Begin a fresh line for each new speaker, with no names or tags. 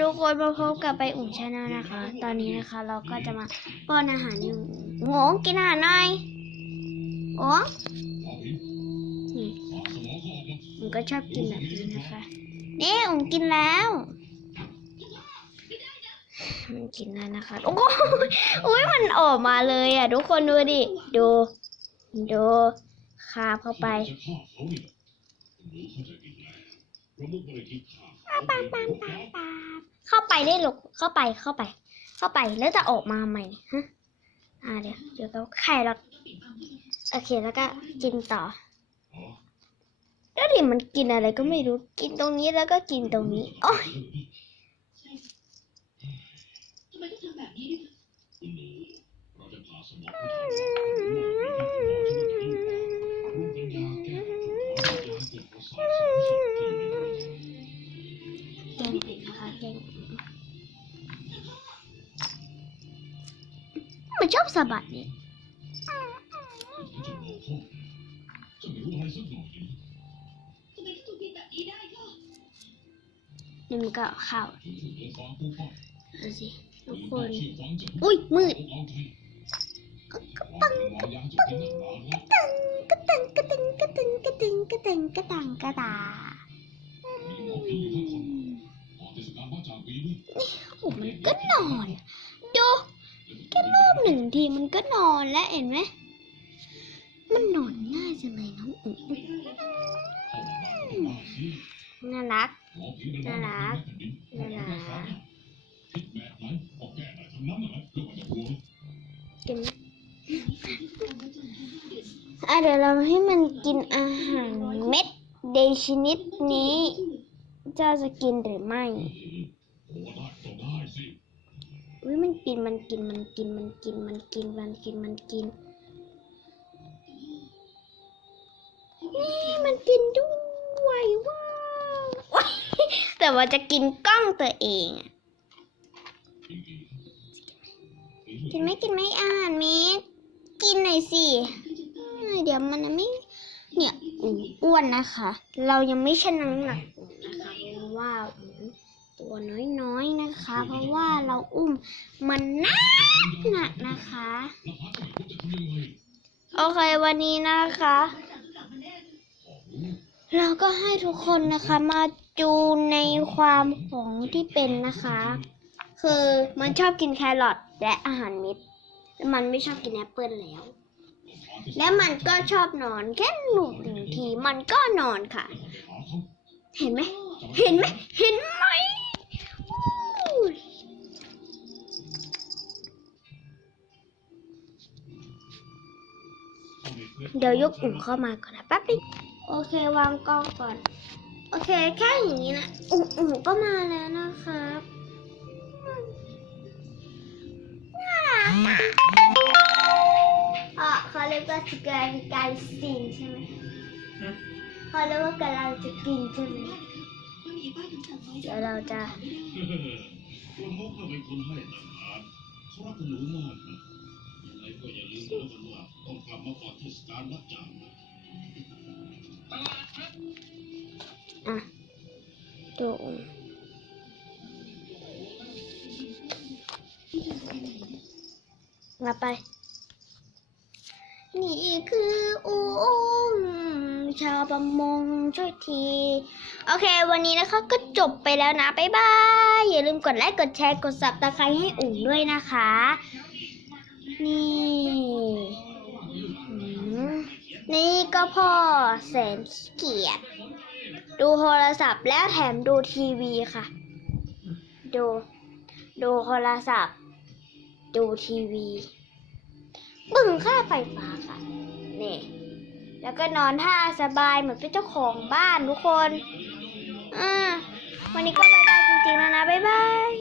ทุกคนมาพบกับไปอุ่นชาแนลนะคะ ตอนนี้นะคะเราก็จะมาป้อนอาหารอยู่งงกินอาหารหน่อยโอ้ผมก็ชอบกินแบบนี้นะคะนี่อุ่นกินแล้ว มันกินแล้วนะคะโอ้โหอุ้ยมันออกมาเลยอะ ทุกคนดูดิ ดู ดูคาบเข้าไปปามปามปามปามปาม เข้าไปได้หรอกเข้าไปเข้าไป เข้าไปแล้วจะออกมาใหม่ฮะอ่าเดี๋ยวเดี๋ยวก็ไข่เราโอเคแล้วก็กินต่อแล้วดิมันกินอะไรก็ไม่รู้กินตรงนี้แล้วก็กินตรงนี้โอ้ยเนะคะเก่งมันชอบสะบัดเนี่ยนี่มันก็เข้าดูสิทุกคน อุ้ยมืดกระปังกระปังกระตังกระตังกระตังกระตังกระตังกระตังกระตา โอ้มันก็นอนดูแค่รอบหนึ่งทีมันก็นอนแล้วเห็นไหมมันนอนง่ายจังเลยน้องอุ๊ยน่ารัก น่ารัก น่ารักกินอะเดี๋ยวเราให้มันกินอาหารเม็ดเดชนิดนี้ เจ้าจะกินหรือไม่ อุ้ยมันกินมันกินมันกินมันกินมันกินมันกินมันกินนี่มันกินด้วยว้าวโอ๊ยแต่ว่าจะกินกล้องตัวเองอะกินไหมกินไหมอาหารเม็ดกินหน่อยสิเอ้ยเดี๋ยวมันไม่เนี่ยอุ๋งอ้วนนะคะ เรายังไม่ชั่งน้ำหนักอุ๋งนะคะเพราะว่าอุ๋ง ตัวน้อยๆนะคะ เพราะว่าเราอุ้มมันหนักหนักนะคะ โอเควันนี้นะคะ เราก็ให้ทุกคนนะคะมาจูนในความของที่เป็นนะคะ คือมันชอบกินแครอทและอาหารเม็ดแต่มันไม่ชอบกินแอปเปิลแล้ว และมันก็ชอบนอนแค่หนุหนึ่งทีมันก็นอนค่ะ เห็นไหม เห็นไหม เห็นไหม เดี๋ยวยกอุ่งเข้ามาก่อนนะแป๊บนึงโอเควางกล้องก่อน โอเคแค่อย่างนี้นะอุ่งอุ่งก็มาแล้วนะครับน่ารักอะอะเขาเรียกว่าสแกนการสินใช่ไหมเขาเรียกว่ากำลังจะกินใช่ไหมเดี๋ยวเราจะ
คนเขาเข้าเป็นคนให้ต่างหากเขารักหนูมากนะ ยังไงก็อย่าลืมแล้วกันว่าต้องกลับมาก่อนเทศกาลวัดจางนะ
อะดูอุ่งมาไป นี่คืออุ้งชาวประมงช่วยที โอเค วันนี้นะคะก็จบไปแล้วนะ บ๊ายบาย อย่าลืมกดไลค์ กดแชร์ กดสับตะไคร้ให้อุ่งด้วยนะคะ นี่อืมนี่ก็พ่อแสนขี้เกียจดูโทรศัพท์แล้วแถมดูทีวีค่ะ ดู ดูโทรศัพท์ ดูทีวีบึ้งค่าไฟฟ้าค่ะ นี่ แล้วก็นอนท่าสบายเหมือนเป็นเจ้าของบ้านทุกคน อ่า วันนี้ก็บายบายจริงๆแล้วนะ บ๊ายบาย